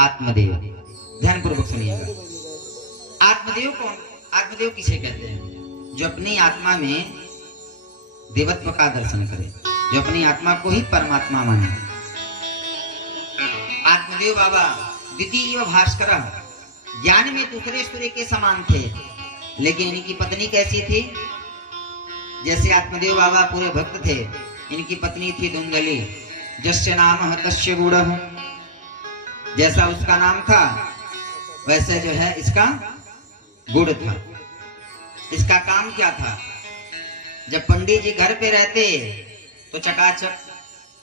आत्मदेव। ध्यान पूर्वक सुनिएगा। आत्मदेव कौन? आत्मदेव किसे कहते हैं? जो अपनी आत्मा में देवत्व का दर्शन करे, जो अपनी आत्मा को ही परमात्मा माने। आत्मदेव बाबा द्वितीय भास्कर ज्ञान में दूसरे सूर्य के समान थे, लेकिन इनकी पत्नी कैसी थी? जैसे आत्मदेव बाबा पूरे भक्त थे, इनकी पत्नी थी धुंधली। जस्य नाम तस्य गुणः, जैसा उसका नाम था वैसे जो है इसका गुण था। इसका काम क्या था? जब पंडित जी घर पे रहते तो चकाचक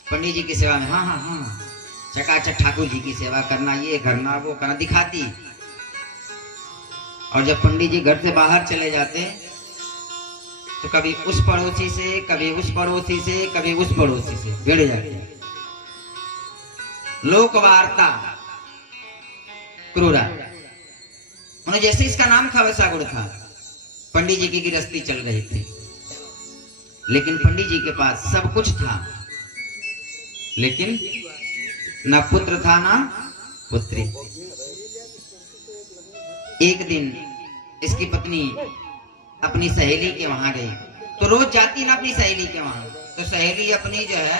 पंडित जी की सेवा में, हाँ हाँ हाँ, चकाचक ठाकुर जी की सेवा करना, ये करना वो करना दिखाती। और जब पंडित जी घर से बाहर चले जाते तो कभी उस पड़ोसी से, कभी उस पड़ोसी से, कभी उस पड़ोसी से भिड़ जाते। लोक वार्ता क्रूरा। उन्हें जैसे इसका नाम था वैसा गुण था। पंडित जी की गृहस्थी चल रही थी, लेकिन पंडित जी के पास सब कुछ था, लेकिन ना पुत्र था ना पुत्री। एक दिन इसकी पत्नी अपनी सहेली के वहां गई, तो रोज जाती ना अपनी सहेली के वहां, तो सहेली अपनी जो है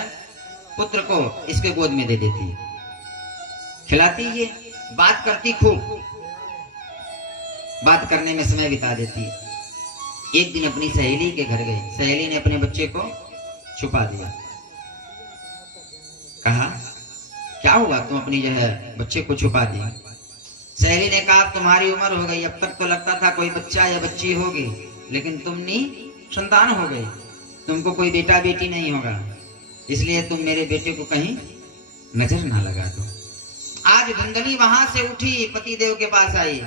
पुत्र को इसके गोद में दे देती, खिलाती, ये बात करती, खूब बात करने में समय बिता देती। एक दिन अपनी सहेली के घर गई, सहेली ने अपने बच्चे को छुपा दिया। कहा क्या हुआ, तुम अपनी जो है बच्चे को छुपा दिया? सहेली ने कहा तुम्हारी उम्र हो गई, अब तक तो लगता था कोई बच्चा या बच्ची होगी, लेकिन तुम संतान हो गई, तुमको कोई बेटा बेटी नहीं होगा, इसलिए तुम मेरे बेटे को कहीं नजर ना लगा दो। आज धुंधली वहां से उठी, पतिदेव के पास आई,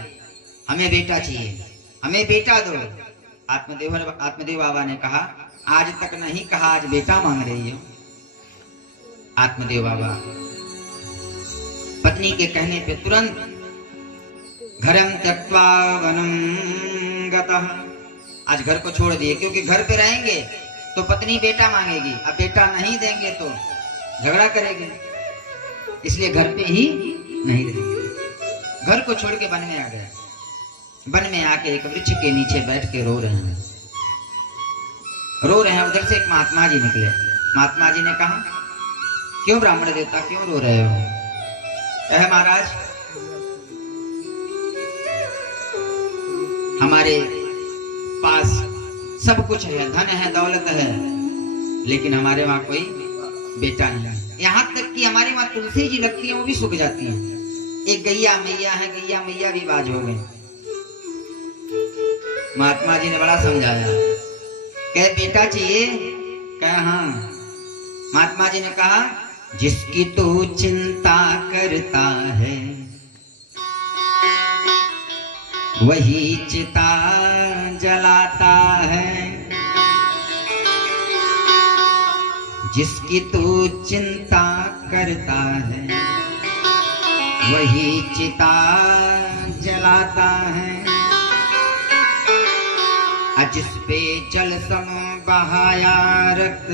हमें बेटा चाहिए, हमें बेटा दो। आत्मदेव बाबा ने कहा आज तक नहीं कहा, आज बेटा मांग रही हो। आत्मदेव बाबा पत्नी के कहने पे तुरंत घरम त्यक्त्वा वनम गतः, आज घर को छोड़ दिए, क्योंकि घर पे रहेंगे तो पत्नी बेटा मांगेगी, अब बेटा नहीं देंगे तो झगड़ा करेगी, इसलिए घर पे ही नहीं रहेंगे। घर को छोड़ के वन में आ गए। वन में आके एक वृक्ष के नीचे बैठ के रो रहे हैं, रो रहे हैं। उधर से एक महात्मा जी निकले। महात्मा जी ने कहा क्यों ब्राह्मण देवता क्यों रो रहे हो? कहे महाराज हमारे पास सब कुछ है, धन है, दौलत है, लेकिन हमारे वहां कोई बेटा नहीं है। यहाँ तक कि हमारे वहां तुलसी जी लगती है, वो भी सूख जाती है। एक गैया मैया है, गैया मैया भी बाज हो गई। महात्मा जी ने बड़ा समझाया, कहे बेटा चाहिए? कहे हाँ। महात्मा जी ने कहा जिसकी तू चिंता करता है वही चिता जलाता है, जिसकी तू चिंता करता है वही चिता जलाता है, जिस पे जल सम बहाया रक्त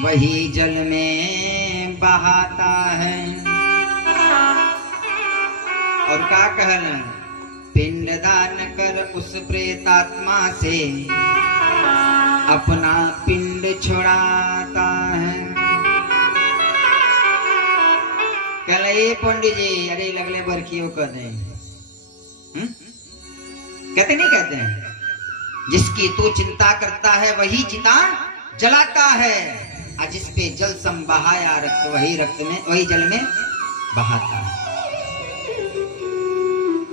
वही जल में बहाता है। और क्या कहना, पिंड दान कर उस प्रेतात्मा से अपना पिंड छुड़ाता है। कहले पंडित जी अरे लगले बरखियों कर दे, कहते नहीं कहते हैं जिसकी तू चिंता करता है वही चिता जलाता है, और जिस पे जल सम बहाया रक्त वही रक्त में वही जल में बहाता है।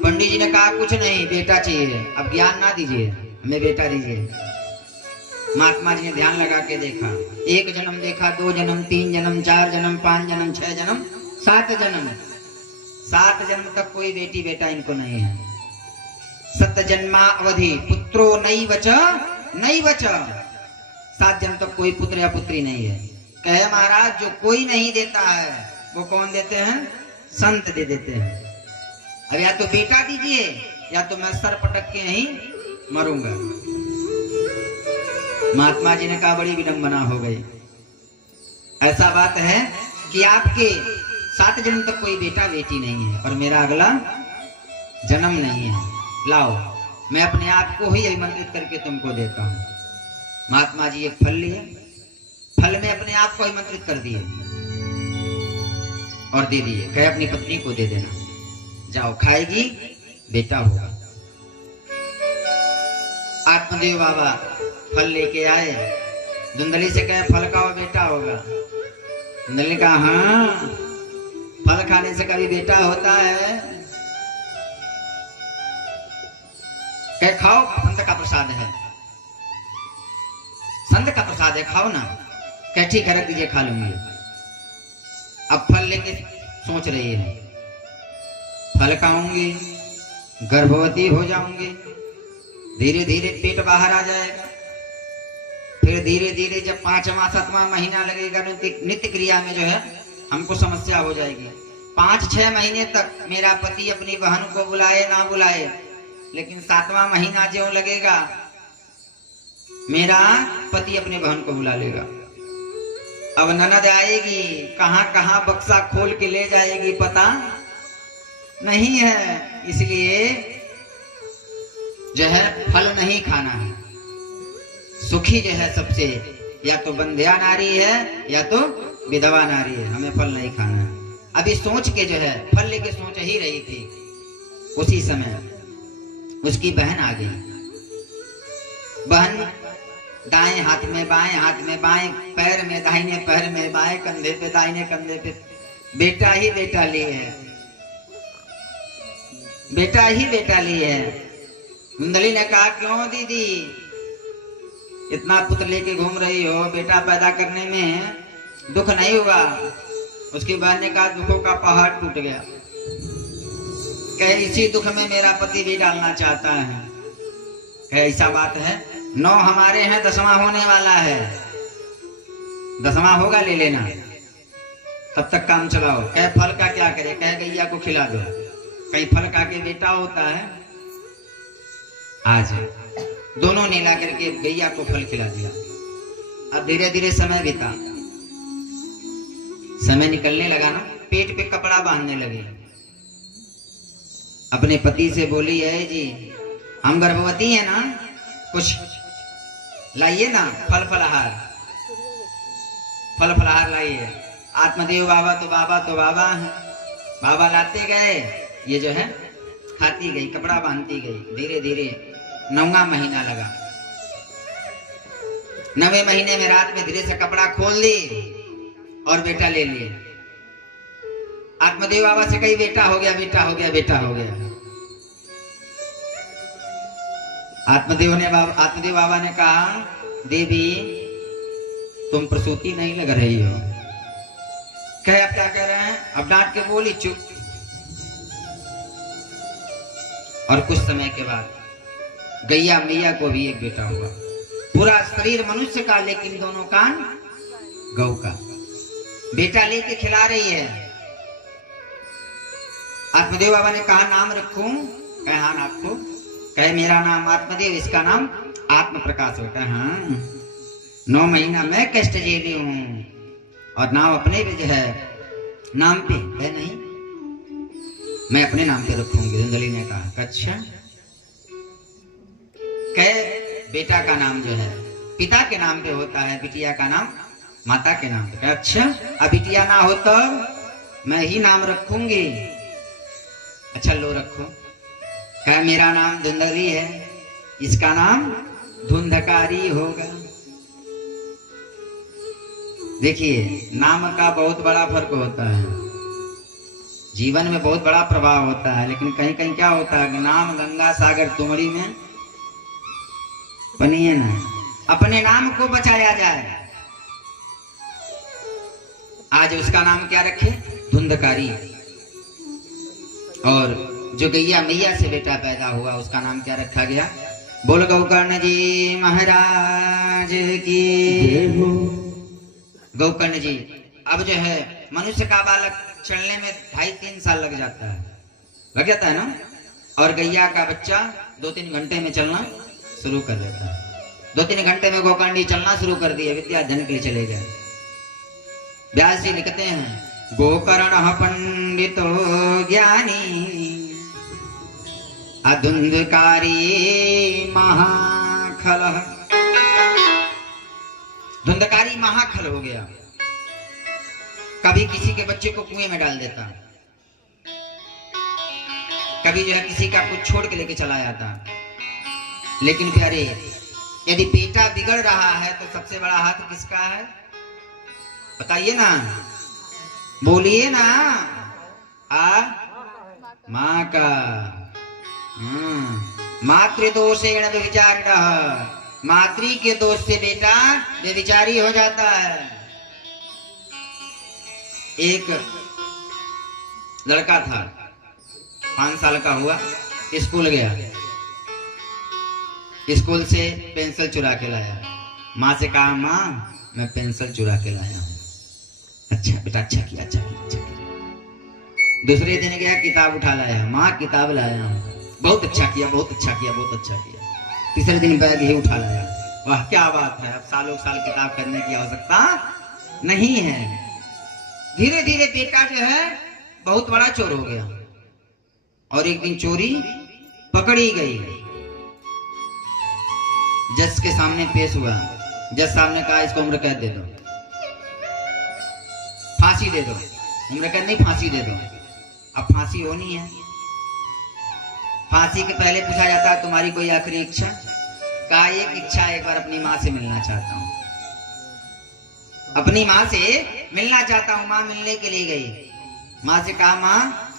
पंडित जी ने कहा कुछ नहीं, बेटा चाहिए, अब ज्ञान ना दीजिए, हमें बेटा दीजिए। महात्मा जी ने ध्यान लगा के देखा, एक जन्म देखा, 2 जन्म, 3 जन्म, 4 जन्म, 5 जन्म, 6 जन्म, 7 जन्म। 7 जन्म तक कोई बेटी बेटा इनको नहीं है। 7 जन्मा अवधि पुत्रो नैव च, 7 जन्म तक कोई पुत्र या पुत्री नहीं है। कहे महाराज जो कोई नहीं देता है वो कौन देते हैं? संत दे देते हैं। अब या तो बेटा दीजिए या तो मैं सर पटक के नहीं मरूंगा। महात्मा जी ने कहा बड़ी विडंबना हो गई। ऐसा बात है कि आपके 7 जन्म तक कोई बेटा बेटी नहीं है और मेरा अगला जन्म नहीं है। लाओ मैं अपने आप को ही आमंत्रित करके तुमको देता हूँ। महात्मा जी एक फल लिए, फल में अपने आप को आमंत्रित कर दिए और दे दिए, कहे अपनी पत्नी को दे देना, जाओ खाएगी बेटा होगा। आत्मदेव बाबा फल लेके आए, धुंधली से कहे फल खाओ बेटा होगा। धुंधली ने कहा हाँ फल खाने से कभी बेटा होता है? कहे खाओ, संत का प्रसाद है, संत का प्रसाद है, खाओ ना। कहे ठीक है रख दीजिए खा लूंगी। अब फल लेके सोच रही है फल खाऊंगी गर्भवती हो जाऊंगी, धीरे धीरे पेट बाहर आ जाएगा, फिर धीरे धीरे जब 5वां 7वां महीना लगेगा नित्य क्रिया में जो है हमको समस्या हो जाएगी। 5-6 महीने तक मेरा पति अपनी बहन को बुलाए ना बुलाए, लेकिन 7वां महीना जो लगेगा मेरा पति अपने बहन को बुला लेगा। अब ननद आएगी, कहां कहां बक्सा खोल के ले जाएगी पता नहीं है, इसलिए जो है फल नहीं खाना है। सुखी जो है सबसे या तो बंध्या नारी है या तो विधवा नारी है, हमें फल नहीं खाना है। अभी सोच के जो है फल लेके सोच ही रही थी, उसी समय उसकी बहन आ गई। बहन दाएं हाथ में बाएं हाथ में, बाएं पैर में दाहिने पैर में, बाएं कंधे पे दाहिने कंधे पे बेटा ही बेटा लिए है, बेटा ही बेटा लिए है। धुंधली ने कहा क्यों दीदी इतना पुत्र लेके घूम रही हो, बेटा पैदा करने में दुख नहीं हुआ? उसकी बहन ने कहा दुखों का पहाड़ टूट गया। कहे इसी दुख में मेरा पति भी डालना चाहता है। कहे ऐसा बात है, 9 हमारे हैं, 10वां होने वाला है, 10वां होगा ले लेना, तब तक काम चलाओ। कहे फल का क्या करे? कहे गैया को खिला दो। कहीं फल का के बेटा होता है? आज दोनों ने ला करके गैया को फल खिला दिया। अब धीरे धीरे समय बीता, समय निकलने लगा ना, पेट पे कपड़ा बांधने लगे। अपने पति से बोली है जी हम गर्भवती है ना, कुछ लाइए ना फल फलहार, फल फलहार लाइए। आत्मदेव बाबा तो बाबा है, बाबा लाते गए, ये जो है खाती गई, कपड़ा बांधती गई। धीरे धीरे 9वां महीना लगा। 9वें महीने में रात में धीरे से कपड़ा खोल दी और बेटा ले लिए। आत्मदेव बाबा से कही बेटा हो गया, बेटा हो गया, बेटा हो गया। आत्मदेव बाबा ने कहा देवी तुम प्रसूति नहीं लग रही हो। कहे अब क्या कह रहे हैं? अब डांट के बोली चुप। और कुछ समय के बाद गैया मैया को भी एक बेटा हुआ। पूरा शरीर मनुष्य का, लेकिन दोनों कान गौ का। बेटा लेके खिला रही है। आत्मदेव बाबा ने कहा नाम रखूं? कहे हाँ आपको। कहे मेरा नाम आत्मदेव, इसका नाम आत्म प्रकाश होता है। हाँ 9 महीना मैं कष्ट झेली हूं और नाम अपने भी जो है नाम पे है नहीं, मैं अपने नाम पे रखूंगी। धुंधली ने कहा अच्छा। कहे बेटा का नाम जो है पिता के नाम पे होता है, बिटिया का नाम माता के नाम पे। कहे अच्छा, अब बिटिया ना हो तो मैं ही नाम रखूंगी। अच्छा लो रखो। कहे मेरा नाम धुंधली है, इसका नाम धुंधकारी होगा। देखिए नाम का बहुत बड़ा फर्क होता है, जीवन में बहुत बड़ा प्रभाव होता है। लेकिन कहीं कहीं क्या होता है कि नाम गंगा सागर तुमड़ी में बनिए ना, अपने नाम को बचाया जाए। आज उसका नाम क्या रखे? धुंधकारी। और जो गैया मैया से बेटा पैदा हुआ उसका नाम क्या रखा गया? बोल गौकर्ण जी महाराज की। गौकर्ण जी। अब जो है मनुष्य का बालक चलने में 2.5-3 साल लग जाता है ना, और गैया का बच्चा 2-3 घंटे में चलना शुरू कर देता है। 2-3 घंटे में गोकर्ण जी चलना शुरू कर दिए, विद्या अध्ययन के लिए चले गए। व्यास जी लिखते हैं गोकर्ण पंडितो ज्ञानी अधुंधकारी महाखल। धुंधकारी महाखल हो गया। कभी किसी के बच्चे को कुएं में डाल देता, कभी जो है किसी का कुछ छोड़ के लेके चला जाता। लेकिन प्यारे, यदि बेटा बिगड़ रहा है तो सबसे बड़ा हाथ किसका है? बताइए ना, बोलिए ना। माँ का। मातृदोषेण व्यभिचारिणः, मातृ के दोष से बेटा व्यभिचारी हो जाता है। एक लड़का था, 5 साल का हुआ, स्कूल गया, स्कूल से पेंसिल चुरा के लाया। माँ से कहा, माँ मैं पेंसिल चुरा के लाया हूँ। अच्छा बेटा, अच्छा किया, अच्छा किया, अच्छा किया। दूसरे दिन गया, किताब उठा लाया। माँ किताब लाया हूँ। बहुत अच्छा किया, बहुत अच्छा किया, बहुत अच्छा किया। तीसरे दिन बैग ही उठा लाया। वाह क्या बात है, अब सालों साल किताब करने की आवश्यकता नहीं है। धीरे धीरे बेटा जो है बहुत बड़ा चोर हो गया और एक दिन चोरी पकड़ी गई। जज के सामने पेश हुआ। जज साहब ने कहा, इसको उम्र कैद दे दो, फांसी दे दो। उम्र कैद नहीं, फांसी दे दो। अब फांसी होनी है। फांसी के पहले पूछा जाता है, तुम्हारी कोई आखिरी इच्छा? कहा, एक इच्छा, एक बार अपनी माँ से मिलना चाहता हूँ, अपनी माँ से मिलना चाहता हूँ। माँ मिलने के लिए गई। माँ से कहा, माँ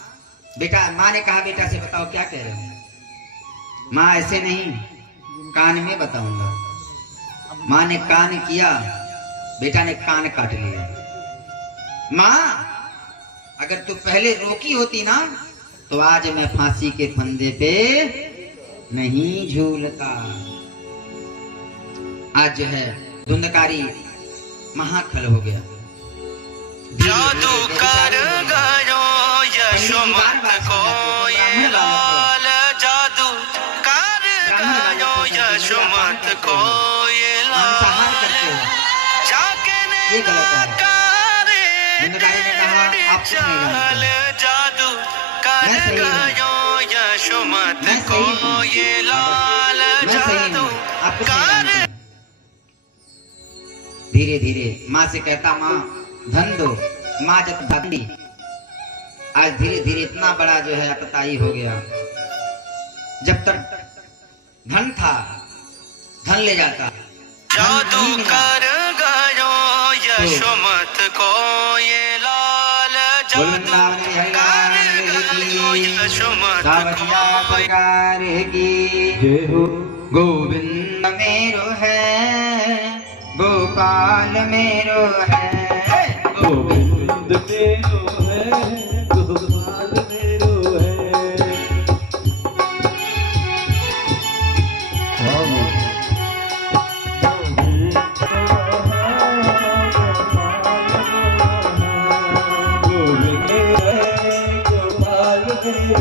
बेटा, माँ ने कहा, बेटा से बताओ क्या कह रहे हो? माँ ऐसे नहीं, कान में बताऊंगा। माँ ने कान किया, बेटा ने कान काट लिया। माँ अगर तू पहले रोकी होती ना तो आज मैं फांसी के फंदे पे नहीं झूलता। आज जो है धुंधकारी महाखल हो गया। जादू कर गयो यशोमत को ये लाल, जादू कर गयो यशोमत को ये लाल, जाके ने चाल, जादू कर गयो यशोमत को ये लाल, जादू कर। धीरे धीरे माँ से कहता, माँ धन दो। माँ जब धनी, आज धीरे धीरे इतना बड़ा जो है अतताई हो गया। जब तक धन था, धन ले जाता। जादू कर गयो यशोमत को ये लाल, जादू कर गयो यशोमत को की। गोविंद मेरो है, गोपाल मेरो है, गोविंद मेरो है, गोपाल मेरो है। गोविंद है, गोपाल मेरो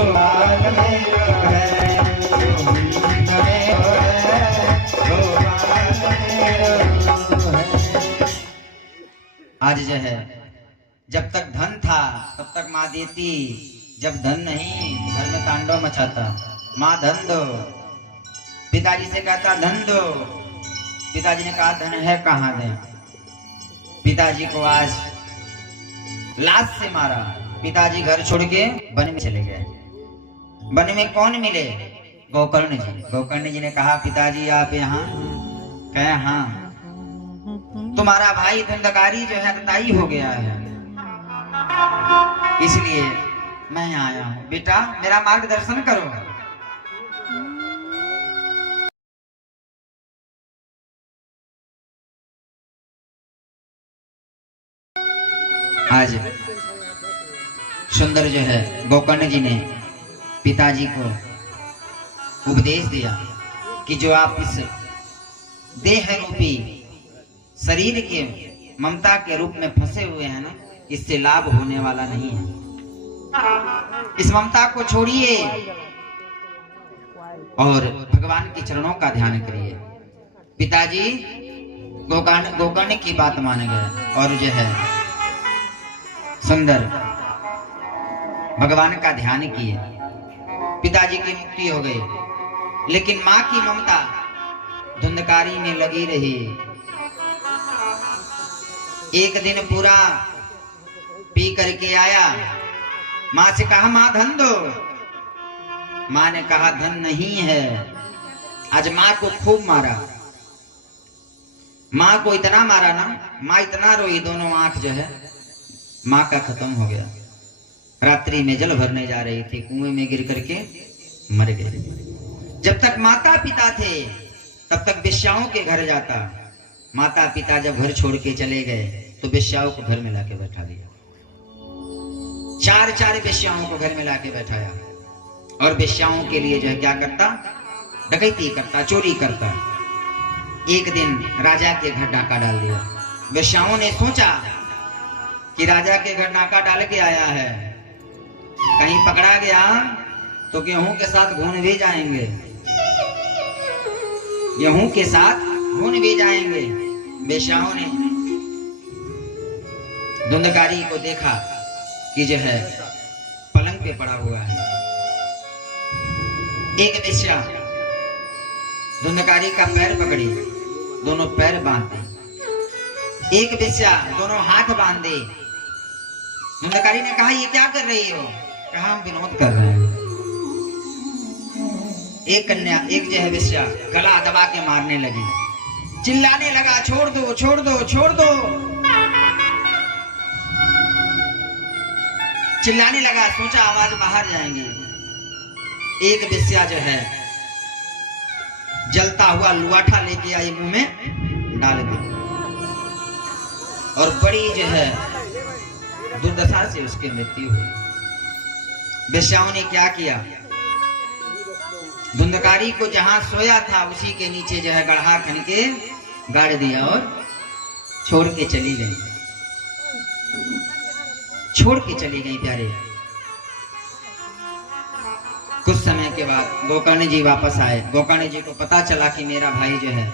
है। आज जो है जब तक धन था तब तक माँ देती, जब धन नहीं घर में तांडव मचाता। माँ धन दो। पिताजी से कहता धन दो। पिताजी ने कहा धन है कहाँ दें। पिताजी को आज लाश से मारा। पिताजी घर छोड़ के वन में चले गए। वन में कौन मिले? गोकर्ण जी। गोकर्ण जी ने कहा पिताजी आप यहाँ? कहे हाँ, तुम्हारा भाई धुंधकारी जो है अतताई हो गया है, इसलिए मैं आया हूँ। बेटा मेरा मार्गदर्शन करो। आज सुंदर जो है गोकर्ण जी ने पिताजी को उपदेश दिया कि जो आप इस देह रूपी शरीर के ममता के रूप में फंसे हुए हैं ना, इससे लाभ होने वाला नहीं है। इस ममता को छोड़िए और भगवान के चरणों का ध्यान करिए। पिताजी गोकर्ण की बात मान गए और जो है सुंदर भगवान का ध्यान किए। पिताजी की मुक्ति हो गई, लेकिन माँ की ममता धुंधकारी में लगी रही। एक दिन पूरा पी करके आया, माँ से कहा माँ धन दो। माँ ने कहा धन नहीं है। आज माँ को खूब मारा, माँ को इतना मारा ना, माँ इतना रोई, दोनों आंख जो है माँ का खत्म हो गया। रात्रि में जल भरने जा रही थी, कुएं में गिर करके मर गए। जब तक माता पिता थे तब तक वेश्याओं के घर जाता। माता पिता जब घर छोड़ के चले गए तो वेश्याओं को घर में लाके बैठा दिया। चार चार वेश्याओं को घर में लाके बैठाया और वेश्याओं के लिए जो है क्या करता, डकैती करता, चोरी करता। एक दिन राजा के घर डाका डाल दिया। वेश्याओं ने सोचा कि राजा के घर डाका डाल के आया है, कहीं पकड़ा गया तो गेहूं के साथ घून भी जाएंगे, गेहूं के साथ घून भी जाएंगे। वेश्याओं ने धुंधकारी को देखा कि जो है पलंग पे पड़ा हुआ है। एक वेश्या धुंधकारी का पैर पकड़ी, दोनों पैर बांध दे। एक वेश्या दोनों हाथ बांध दे। धुंधकारी ने कहा ये क्या कर रही हो? कहा हम विनोद कर रहे हैं। एक कन्या, एक जो है वेश्या गला दबा के मारने लगी, चिल्लाने लगा छोड़ दो छोड़ दो छोड़ दो, चिल्लाने लगा। सोचा आवाज बाहर जाएंगी। एक वेश्या जो है जलता हुआ लुआठा लेके आई, मुंह में डाल दी और बड़ी जो है दुर्दशा से उसकी मृत्यु हुई। वेश्याओं ने क्या किया, धुंधकारी को जहां सोया था उसी के नीचे जो है गढ़ा खन के गाड़ दिया और छोड़ के चली गई, छोड़ के चली गई प्यारे। कुछ समय के बाद गोकर्ण जी वापस आए। गोकर्ण जी को पता चला कि मेरा भाई जो है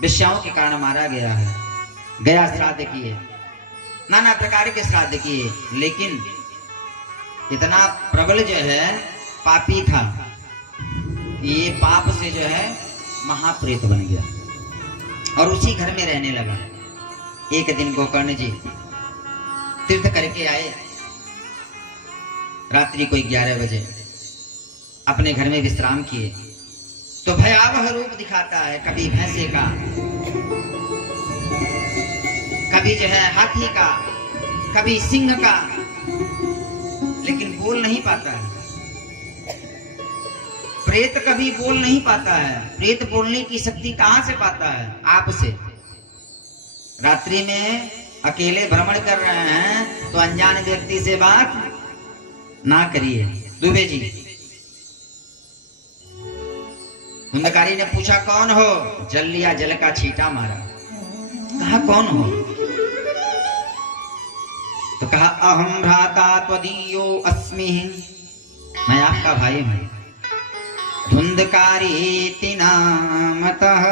वेश्याओं के कारण मारा गया है। गया, श्राद्ध किए, नाना प्रकार के श्राद्ध किए, लेकिन इतना प्रबल जो है पापी था, ये पाप से जो है महाप्रेत बन गया और उसी घर में रहने लगा। एक दिन गोकर्ण जी तीर्थ करके आए, रात्रि को 11 बजे अपने घर में विश्राम किए तो भयावह रूप दिखाता है, कभी भैंसे का, कभी जो है हाथी का, कभी सिंह का, लेकिन बोल नहीं पाता है। प्रेत कभी बोल नहीं पाता है। प्रेत बोलने की शक्ति कहां से पाता है? आपसे। रात्रि में अकेले भ्रमण कर रहे हैं तो अनजान व्यक्ति से बात ना करिए। दुबे जी, धुंधकारी ने पूछा कौन हो? जल लिया, जल का छींटा मारा। कहा कौन हो? तो कहा अहम भ्राता त्वदीयो अस्मि, मैं आपका भाई हूं। धुंधकारी नामतः,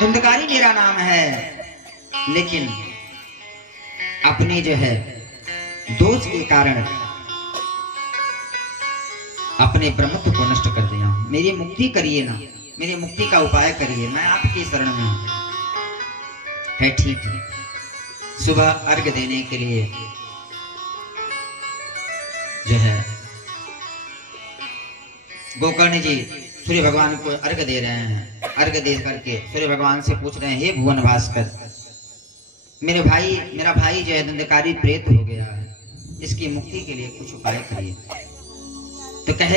धुंधकारी मेरा नाम है, लेकिन अपने जो है दोष के कारण अपने ब्रह्मत्व को नष्ट कर दिया हूं। मेरी मुक्ति करिए ना, मेरी मुक्ति का उपाय करिए, मैं आपकी शरण में हूं। है ठीक है। सुबह अर्घ देने के लिए जो है गोकर्ण जी सूर्य भगवान को अर्घ दे रहे हैं। अर्घ दे करके सूर्य भगवान से पूछ रहे हैं, हे भुवन भास्कर, मेरा भाई जो है धुंधकारी प्रेत हो गया है, इसकी मुक्ति के लिए कुछ उपाय करिए। तो कहे